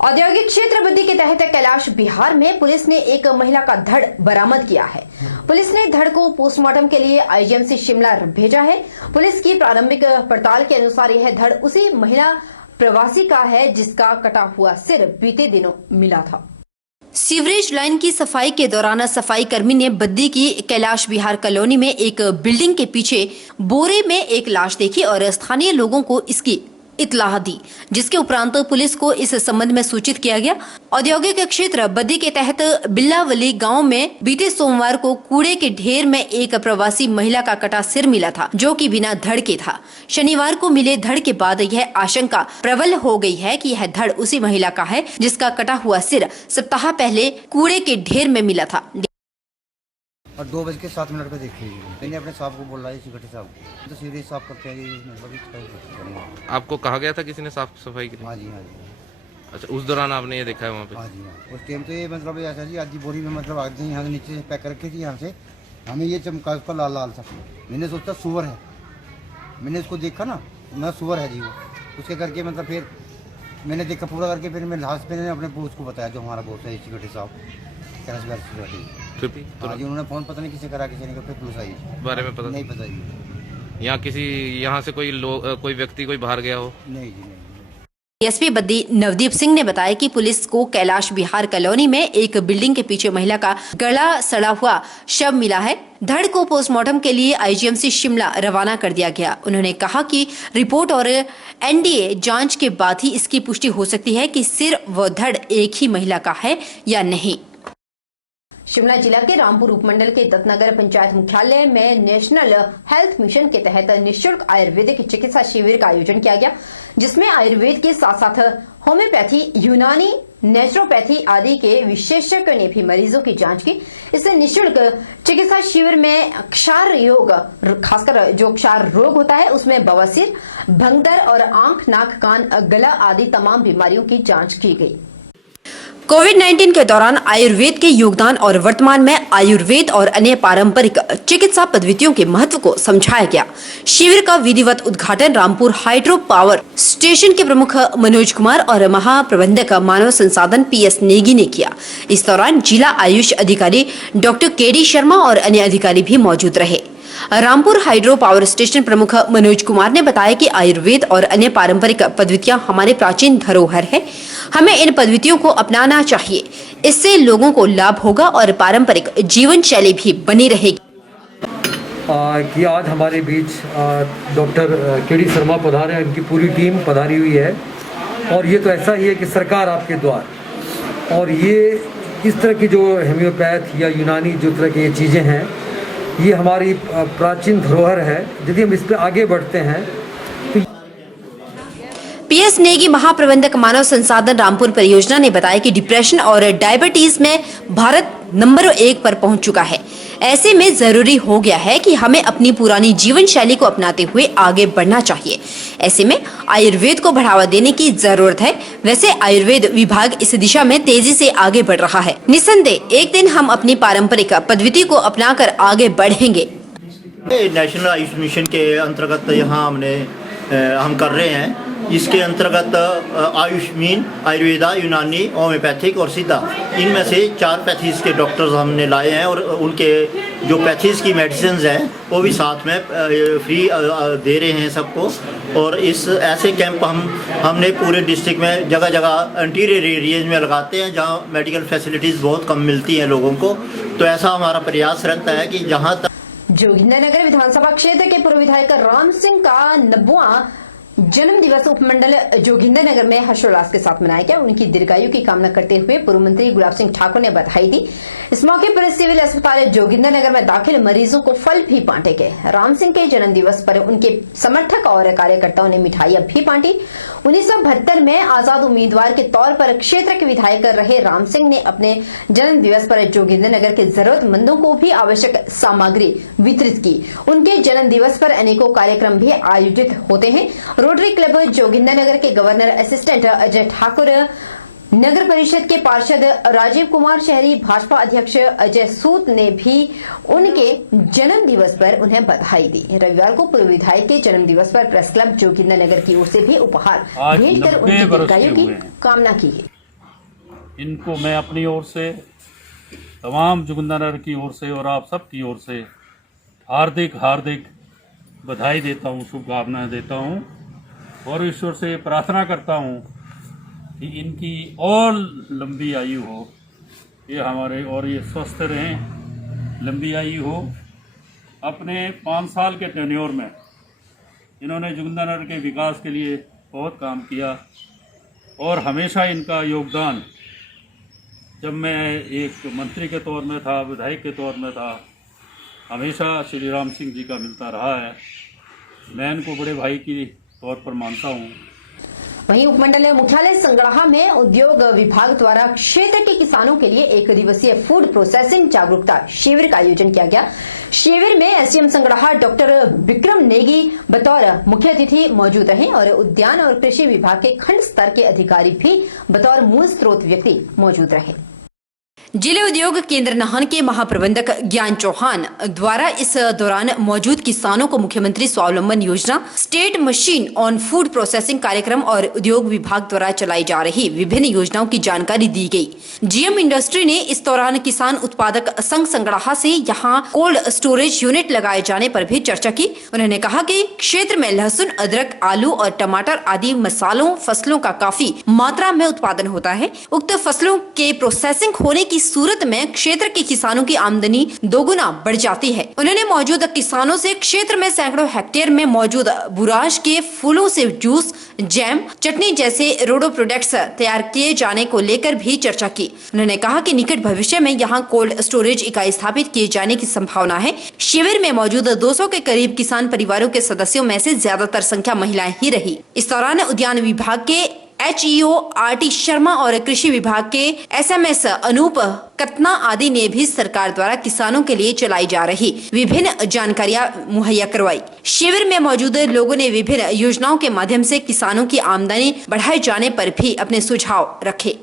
औद्योगिक क्षेत्र बद्दी के तहत कैलाश बिहार में पुलिस ने एक महिला का धड़ बरामद किया है। पुलिस ने धड़ को पोस्टमार्टम के लिए आईजीएमसी शिमला भेजा है। पुलिस की प्रारंभिक पड़ताल के अनुसार यह धड़ उसी महिला प्रवासी का है जिसका कटा हुआ सिर बीते दिनों मिला था। सीवरेज लाइन की सफाई के दौरान सफाई कर्मी ने बद्दी की कैलाश बिहार कॉलोनी में एक बिल्डिंग के पीछे बोरे में एक लाश देखी और स्थानीय लोगों को इसकी इत्तला दी, जिसके उपरांत पुलिस को इस संबंध में सूचित किया गया। औद्योगिक क्षेत्र बद्दी के तहत बिल्लावली गांव में बीते सोमवार को कूड़े के ढेर में एक प्रवासी महिला का कटा सिर मिला था, जो कि बिना धड़ के था। शनिवार को मिले धड़ के बाद यह आशंका प्रबल हो गई है कि यह धड़ उसी महिला का है जिसका कटा हुआ सिर सप्ताह पहले कूड़े के ढेर में मिला था। और 2:07 पे देखी मैंने अपने साहब को बोला है सिक्योरिटी साहब तो सीधे साफ करते हैं। आपको कहा गया था किसी ने साफ सफाई के लिए? हाँ जी हाँ जी। अच्छा, उस दौरान आपने ये देखा है वहाँ पे? हाँ जी हाँ। उस टाइम तो ये मतलब ऐसा जी आधी बोरी में मतलब आधी यहाँ से नीचे से पैक करके थी, यहाँ से हमें ये चमका उसका लाल लाल था। मैंने सोचा सुअर है, मैंने उसको देखा ना, मैं सुअर है जी वो। उसके करके मतलब फिर मैंने देखा पूरा करके फिर मैं लास्ट में अपने बॉस को बताया, जो हमारा बॉस है सिक्योरिटी साहब सिक्योरिटी। हाँ जी, उन्होंने फोन पता नहीं किसे करा, किसी ने फिर पुलिस आई। बारे में पता नहीं पता जी। यहाँ से कोई व्यक्ति कोई बाहर गया हो? नहीं जी नहीं। एसपी बद्दी नवदीप सिंह ने बताया कि पुलिस को कैलाश बिहार कॉलोनी में एक बिल्डिंग के पीछे महिला का गला सड़ा हुआ शव मिला है। धड़ को पोस्टमार्टम के लिए आईजीएमसी शिमला रवाना कर दिया गया। उन्होंने कहा कि रिपोर्ट और एनडीए जांच के बाद ही इसकी पुष्टि हो सकती है कि सिर व धड़ एक ही महिला का है या नहीं। शिमला जिला के रामपुर उपमंडल के दत्तनगर पंचायत मुख्यालय में नेशनल हेल्थ मिशन के तहत निःशुल्क आयुर्वेदिक चिकित्सा शिविर का आयोजन किया गया, जिसमें आयुर्वेद के साथ साथ होम्योपैथी, यूनानी, नेचुरोपैथी आदि के विशेषज्ञ ने भी मरीजों की जांच की। इस निःशुल्क चिकित्सा शिविर में क्षार योग, खासकर जो क्षार रोग होता है उसमें बवासीर, भंगदर और आंख, नाक, कान, गला आदि तमाम बीमारियों की जाँच की गयी। कोविड-19 के दौरान आयुर्वेद के योगदान और वर्तमान में आयुर्वेद और अन्य पारंपरिक चिकित्सा पद्धतियों के महत्व को समझाया गया। शिविर का विधिवत उद्घाटन रामपुर हाइड्रो पावर स्टेशन के प्रमुख मनोज कुमार और महाप्रबंधक मानव संसाधन PS नेगी ने किया। इस दौरान जिला आयुष अधिकारी डॉक्टर KD शर्मा और अन्य अधिकारी भी मौजूद रहे। रामपुर हाइड्रो पावर स्टेशन प्रमुख मनोज कुमार ने बताया कि आयुर्वेद और अन्य पारंपरिक पद्धतियां हमारे प्राचीन धरोहर है। हमें इन पद्धतियों को अपनाना चाहिए, इससे लोगों को लाभ होगा और पारंपरिक जीवन शैली भी बनी रहेगी। कि आज हमारे बीच डॉक्टर KD शर्मा पधारे हैं, उनकी पूरी टीम पधारी हुई है। और ये तो ऐसा ही है कि सरकार आपके द्वार, और ये इस तरह की जो होम्योपैथ या यूनानी जो तरह की ये चीज़ें हैं, ये हमारी प्राचीन धरोहर है। यदि हम इस पर आगे बढ़ते हैं तो PS नेगी महाप्रबंधक मानव संसाधन रामपुर परियोजना ने बताया कि डिप्रेशन और डायबिटीज में भारत नंबर 1 पर पहुंच चुका है। ऐसे में जरूरी हो गया है कि हमें अपनी पुरानी जीवन शैली को अपनाते हुए आगे बढ़ना चाहिए। ऐसे में आयुर्वेद को बढ़ावा देने की जरूरत है। वैसे आयुर्वेद विभाग इस दिशा में तेजी से आगे बढ़ रहा है। निस्संदेह एक दिन हम अपनी पारंपरिक पद्धति को अपनाकर आगे बढ़ेंगे। नेशनल आयुष मिशन के अंतर्गत यहाँ हम कर रहे हैं। इसके अंतर्गत आयुष्मीन, आयुर्वेदा, यूनानी, होम्योपैथिक और सिद्धा, इनमें से 4 पैथीज के डॉक्टर्स हमने लाए हैं और उनके जो पैथीज की मेडिसिन हैं वो भी साथ में फ्री दे रहे हैं सबको। और इस ऐसे कैंप हमने पूरे डिस्ट्रिक्ट में जगह जगह इंटीरियर एरियाज में लगाते हैं जहाँ मेडिकल फैसिलिटीज़ बहुत कम मिलती हैं लोगों को। तो ऐसा हमारा प्रयास रहता है कि जहाँ तक जोगिंदरनगर विधानसभा क्षेत्र के पूर्व विधायक राम सिंह का 90वां जन्म दिवस उपमंडल जोगिंदरनगर में हर्षोल्लास के साथ मनाया गया। उनकी दीर्घायु की कामना करते हुए पूर्व मंत्री गुलाब सिंह ठाकुर ने बधाई दी। इस मौके पर सिविल अस्पताल जोगिंदरनगर में दाखिल मरीजों को फल भी बांटे गए। राम सिंह के जन्म दिवस पर उनके समर्थक और कार्यकर्ताओं ने मिठाइयां भी बांटी। 1972 में आजाद उम्मीदवार के तौर पर क्षेत्र के विधायक रहे राम सिंह ने अपने जन्म दिवस पर जोगिंदरनगर के जरूरतमंदों को भी आवश्यक सामग्री वितरित की। उनके जन्म दिवस पर अनेकों कार्यक्रम भी आयोजित होते हैं। रोटरी क्लब जोगिंदरनगर के गवर्नर असिस्टेंट अजय ठाकुर, नगर परिषद के पार्षद राजीव कुमार, शहरी भाजपा अध्यक्ष अजय सूद ने भी उनके जन्म दिवस पर उन्हें बधाई दी। रविवार को पूर्व विधायक के जन्म दिवस पर प्रेस क्लब जोगिंदरनगर की ओर से भी उपहार भेंट कर उनकी दीर्घायु की कामना की। इनको मैं अपनी ओर से, तमाम जोगिंदरनगर की ओर से और आप सब की ओर से हार्दिक हार्दिक बधाई देता हूँ, शुभकामनाएं देता हूँ और ईश्वर से प्रार्थना करता हूँ कि इनकी और लंबी आयु हो, ये हमारे, और ये स्वस्थ रहें, लंबी आयु हो। अपने 5 साल के टेन्योर में इन्होंने जोगिंदरनगर के विकास के लिए बहुत काम किया और हमेशा इनका योगदान, जब मैं एक मंत्री के तौर में था, विधायक के तौर में था, हमेशा श्री राम सिंह जी का मिलता रहा है। मैं इनको बड़े भाई की तौर पर मानता हूँ। वहीं उपमंडलीय मुख्यालय संगड़ाहा में उद्योग विभाग द्वारा क्षेत्र के किसानों के लिए 1 दिवसीय फूड प्रोसेसिंग जागरूकता शिविर का आयोजन किया गया। शिविर में एसडीएम संगड़ाहा डॉक्टर विक्रम नेगी बतौर मुख्य अतिथि मौजूद रहे और उद्यान और कृषि विभाग के खंड स्तर के अधिकारी भी बतौर मूल स्रोत व्यक्ति मौजूद रहे। जिले उद्योग केंद्र नाहन के महाप्रबंधक ज्ञान चौहान द्वारा इस दौरान मौजूद किसानों को मुख्यमंत्री स्वावलंबन योजना, state machine on food processing कार्यक्रम और उद्योग विभाग द्वारा चलाई जा रही विभिन्न योजनाओं की जानकारी दी गई। जीएम इंडस्ट्री ने इस दौरान किसान उत्पादक संघ संगड़ाहा से यहां कोल्ड स्टोरेज यूनिट लगाए जाने पर भी चर्चा की। उन्होंने कहा कि क्षेत्र में लहसुन, अदरक, आलू और टमाटर आदि मसालों फसलों का काफी मात्रा में उत्पादन होता है। उक्त फसलों के प्रोसेसिंग होने की सूरत में क्षेत्र के किसानों की आमदनी दोगुना बढ़ जाती है। उन्होंने मौजूद किसानों से क्षेत्र में सैकड़ों हेक्टेयर में मौजूद बुराश के फूलों से जूस, जैम, चटनी जैसे रोडो प्रोडक्ट्स तैयार किए जाने को लेकर भी चर्चा की। उन्होंने कहा कि निकट भविष्य में यहां कोल्ड स्टोरेज इकाई स्थापित किए जाने की संभावना है। शिविर में मौजूद 200 के करीब किसान परिवारों के सदस्यों में से ज्यादातर संख्या महिलाएं ही रही। इस दौरान उद्यान विभाग के HEO आरटी शर्मा और कृषि विभाग के SMS अनूप कतना आदि ने भी सरकार द्वारा किसानों के लिए चलाई जा रही विभिन्न जानकारियां मुहैया करवाई। शिविर में मौजूद लोगों ने विभिन्न योजनाओं के माध्यम से किसानों की आमदनी बढ़ाए जाने पर भी अपने सुझाव रखे।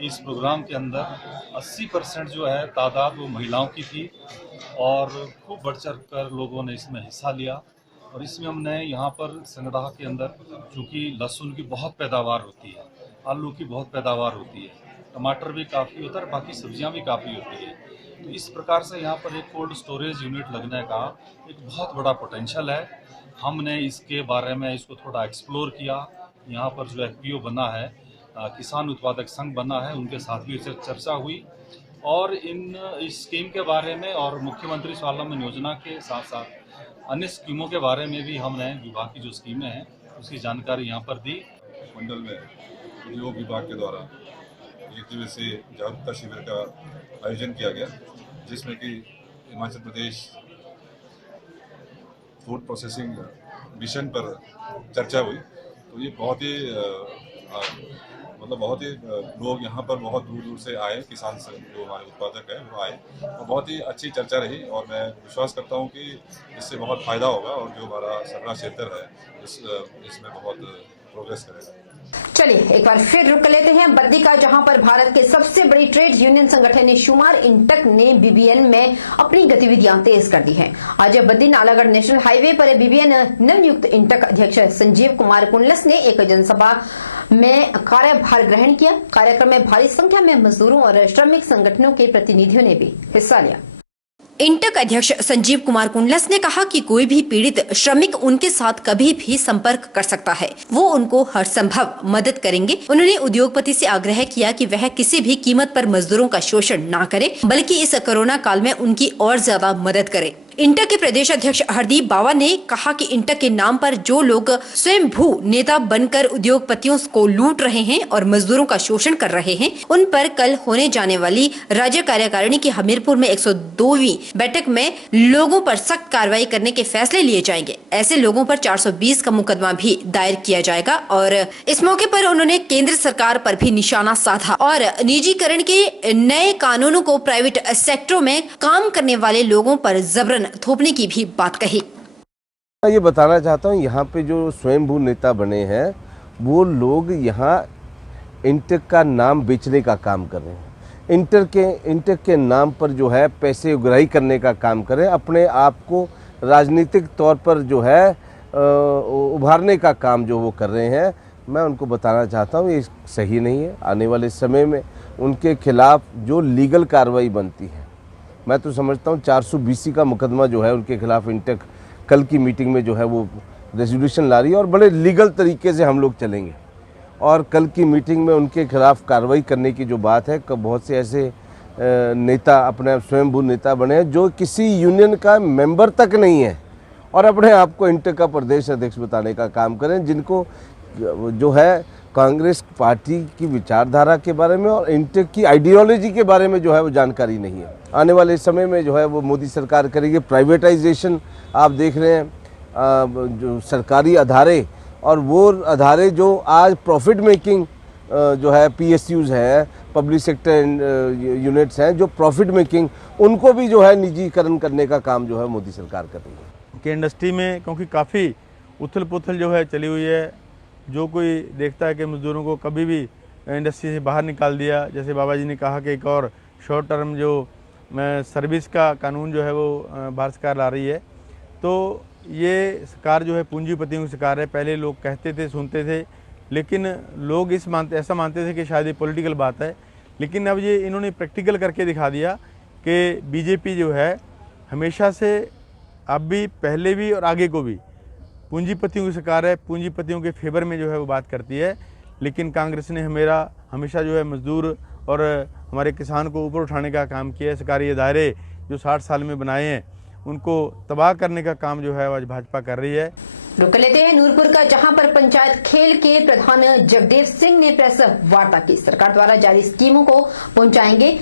इस प्रोग्राम के अंदर 80% जो है तादाद वो महिलाओं की थी और खूब बढ़ चढ़ कर लोगों ने इसमें हिस्सा लिया। और इसमें हमने यहाँ पर संगड़ाहा के अंदर चूँकि लहसुन की बहुत पैदावार होती है, आलू की बहुत पैदावार होती है, टमाटर भी काफ़ी होता है और बाकी सब्जियाँ भी काफ़ी होती है, तो इस प्रकार से यहाँ पर एक कोल्ड स्टोरेज यूनिट लगने का एक बहुत बड़ा पोटेंशियल है। हमने इसके बारे में इसको थोड़ा एक्सप्लोर किया। यहाँ पर जो FPO बना है, किसान उत्पादक संघ बना है, उनके साथ भी चर्चा हुई और इस स्कीम के बारे में और मुख्यमंत्री स्वावलंबन योजना के साथ साथ अन्य स्कीमों के बारे में भी हमने विभाग की जो स्कीमें हैं उसकी जानकारी यहाँ पर दी। मंडल में उद्योग विभाग के द्वारा 1 दिवसीय जागरूकता शिविर का आयोजन किया गया, जिसमें कि Himachal Pradesh food processing mission पर चर्चा हुई। तो ये बहुत ही बहुत ही लोग यहाँ पर बहुत दूर दूर से आए, किसान जो हमारे उत्पादक हैं वो आए और बहुत ही अच्छी चर्चा रही और मैं विश्वास करता हूँ कि इससे बहुत फ़ायदा होगा और जो हमारा संगड़ा क्षेत्र है इसमें बहुत प्रोग्रेस करेगा। चलिए एक बार फिर रुक लेते हैं बद्दी का, जहां पर भारत के सबसे बड़ी ट्रेड यूनियन संगठन शुमार इंटक ने BBN में अपनी गतिविधियां तेज कर दी हैं। आज बद्दी नालागढ़ नेशनल हाईवे पर BBN नवनियुक्त इंटक अध्यक्ष संजीव कुमार कुंडलस ने एक जनसभा में कार्यभार ग्रहण किया। कार्यक्रम में भारी संख्या में मजदूरों और श्रमिक संगठनों के प्रतिनिधियों ने भी हिस्सा लिया। इंटक अध्यक्ष संजीव कुमार कुंडलस ने कहा कि कोई भी पीड़ित श्रमिक उनके साथ कभी भी संपर्क कर सकता है, वो उनको हर संभव मदद करेंगे। उन्होंने उद्योगपति से आग्रह किया कि वह किसी भी कीमत पर मजदूरों का शोषण ना करे, बल्कि इस कोरोना काल में उनकी और ज्यादा मदद करे। इंटक के प्रदेश अध्यक्ष हरदीप बावा ने कहा कि इंटक के नाम पर जो लोग स्वयं भू नेता बनकर उद्योगपतियों को लूट रहे हैं और मजदूरों का शोषण कर रहे हैं, उन पर कल होने जाने वाली राज्य कार्यकारिणी की हमीरपुर में 102वीं बैठक में लोगों पर सख्त कार्रवाई करने के फैसले लिए जाएंगे। ऐसे लोगों पर 420 का मुकदमा भी दायर किया जाएगा। और इस मौके पर उन्होंने केंद्र सरकार पर भी निशाना साधा और निजीकरण के नए कानूनों को प्राइवेट सेक्टरों में काम करने वाले लोगों पर जबरन थोपने की भी बात कही। मैं ये बताना चाहता हूँ, यहाँ पे जो स्वयंभू नेता बने हैं वो लोग यहाँ इंटक का नाम बेचने का काम कर रहे हैं। इंटक के नाम पर जो है पैसे उगाही करने का काम कर रहे हैं, अपने आप को राजनीतिक तौर पर जो है उभारने का काम जो वो कर रहे हैं। मैं उनको बताना चाहता हूँ ये सही नहीं है। आने वाले समय में उनके खिलाफ जो लीगल कार्रवाई बनती है, मैं तो समझता हूँ 420 का मुकदमा जो है उनके खिलाफ इंटेक कल की मीटिंग में जो है वो रेजोल्यूशन ला रही है और बड़े लीगल तरीके से हम लोग चलेंगे। और कल की मीटिंग में उनके खिलाफ कार्रवाई करने की जो बात है, बहुत से ऐसे नेता अपने स्वयंभू नेता बने हैं जो किसी यूनियन का मेंबर तक नहीं है और अपने आप को इंटेक का प्रदेश अध्यक्ष बताने का काम करें, जिनको जो है कांग्रेस पार्टी की विचारधारा के बारे में और इंटेक की आइडियोलॉजी के बारे में जो है वो जानकारी नहीं है। आने वाले समय में जो है वो मोदी सरकार करेगी। प्राइवेटाइजेशन आप देख रहे हैं, जो सरकारी अदारे और वो अदारे जो आज प्रॉफिट मेकिंग जो है PSUs है, पब्लिक सेक्टर यूनिट्स हैं जो प्रॉफिट मेकिंग, उनको भी जो है निजीकरण करने का काम जो है मोदी सरकार कर रही है। कि इंडस्ट्री में क्योंकि काफ़ी उथल पुथल जो है चली हुई है, जो कोई देखता है कि मज़दूरों को कभी भी इंडस्ट्री से बाहर निकाल दिया, जैसे बाबा जी ने कहा कि एक और शॉर्ट टर्म जो सर्विस का कानून जो है वो भारत सरकार ला रही है, तो ये सरकार जो है पूंजीपतियों की सरकार है। पहले लोग कहते थे, सुनते थे, लेकिन लोग ऐसा मानते थे कि शायद ये पॉलिटिकल बात है, लेकिन अब ये इन्होंने प्रैक्टिकल करके दिखा दिया कि बीजेपी जो है हमेशा से, अब भी, पहले भी और आगे को भी पूंजीपतियों की सरकार है, पूंजीपतियों के फेवर में जो है वो बात करती है। लेकिन कांग्रेस ने हमेशा जो है मजदूर और हमारे किसान को ऊपर उठाने का काम किया है। सरकारी इदारे जो 60 साल में बनाए हैं उनको तबाह करने का काम जो है आज भाजपा कर रही है। रुक लेते हैं नूरपुर का, जहां पर पंचायत खेल के प्रधान जगदेव सिंह ने प्रेस वार्ता की। सरकार द्वारा जारी स्कीमों को पहुंचाएंगे,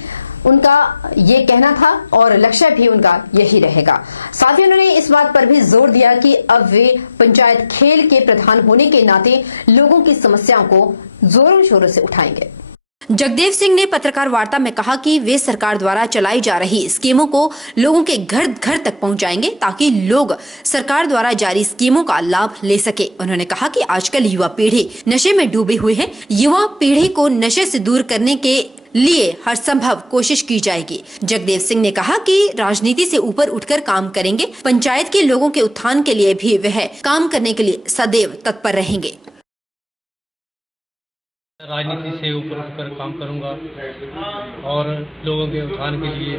उनका ये कहना था और लक्ष्य भी उनका यही रहेगा। साथ ही उन्होंने इस बात पर भी जोर दिया कि अब वे पंचायत खेल के प्रधान होने के नाते लोगों की समस्याओं को जोरों शोरों से उठाएंगे। जगदेव सिंह ने पत्रकार वार्ता में कहा कि वे सरकार द्वारा चलाई जा रही स्कीमों को लोगों के घर घर तक पहुंचाएंगे ताकि लोग सरकार द्वारा जारी स्कीमों का लाभ ले सके। उन्होंने कहा कि आजकल युवा पीढ़ी नशे में डूबे हुए हैं, युवा पीढ़ी को नशे से दूर करने के लिए हर संभव कोशिश की जाएगी। जगदेव सिंह ने कहा कि राजनीति से ऊपर उठकर काम करेंगे, पंचायत के लोगों के उत्थान के लिए भी वह काम करने के लिए सदैव तत्पर रहेंगे। राजनीति से ऊपर उठकर काम करूंगा और लोगों के उत्थान के लिए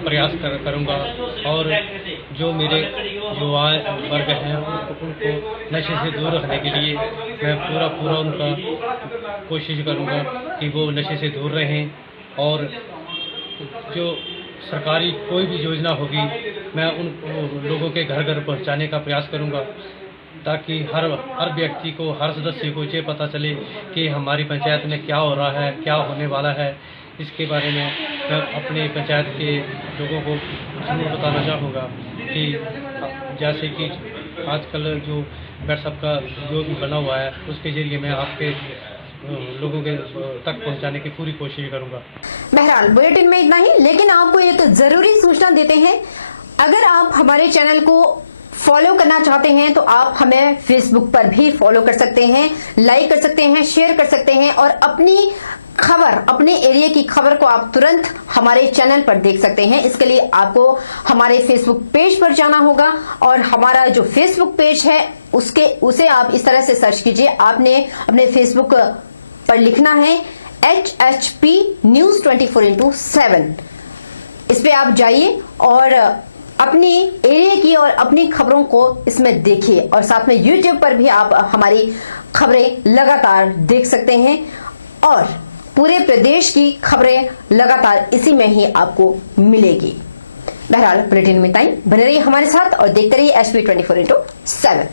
प्रयास करूंगा और जो मेरे युवा वर्ग हैं उनको नशे से दूर रखने के लिए मैं पूरा उनका कोशिश करूंगा कि वो नशे से दूर रहें। और जो सरकारी कोई भी योजना होगी मैं उन लोगों के घर घर पहुंचाने का प्रयास करूंगा ताकि हर व्यक्ति को, हर सदस्य को ये पता चले कि हमारी पंचायत में क्या हो रहा है, क्या होने वाला है। इसके बारे में मैं अपने पंचायत के लोगों को जरूर बताना चाहूँगा कि जैसे कि आजकल जो व्हाट्सएप का जो भी बना हुआ है उसके जरिए मैं आपके लोगों के तक पहुंचाने की पूरी कोशिश करूंगा। बहरहाल बुलेटिन में इतना ही, लेकिन आपको एक जरूरी सूचना देते हैं। अगर आप हमारे चैनल को फॉलो करना चाहते हैं तो आप हमें फेसबुक पर भी फॉलो कर सकते हैं, लाइक कर सकते हैं, शेयर कर सकते हैं और अपनी खबर, अपने एरिया की खबर को आप तुरंत हमारे चैनल पर देख सकते हैं। इसके लिए आपको हमारे फेसबुक पेज पर जाना होगा और हमारा जो फेसबुक पेज है उसे आप इस तरह से सर्च कीजिए। आपने अपने फेसबुक पर लिखना है HHP News 24/7। इस पे आप जाइए और अपनी एरिया की और अपनी खबरों को इसमें देखिए और साथ में YouTube पर भी आप हमारी खबरें लगातार देख सकते हैं और पूरे प्रदेश की खबरें लगातार इसी में ही आपको मिलेगी। बहरहाल बुलेटिन में इतना ही, बने रहिए हमारे साथ और देखते रहिए HP 24/7।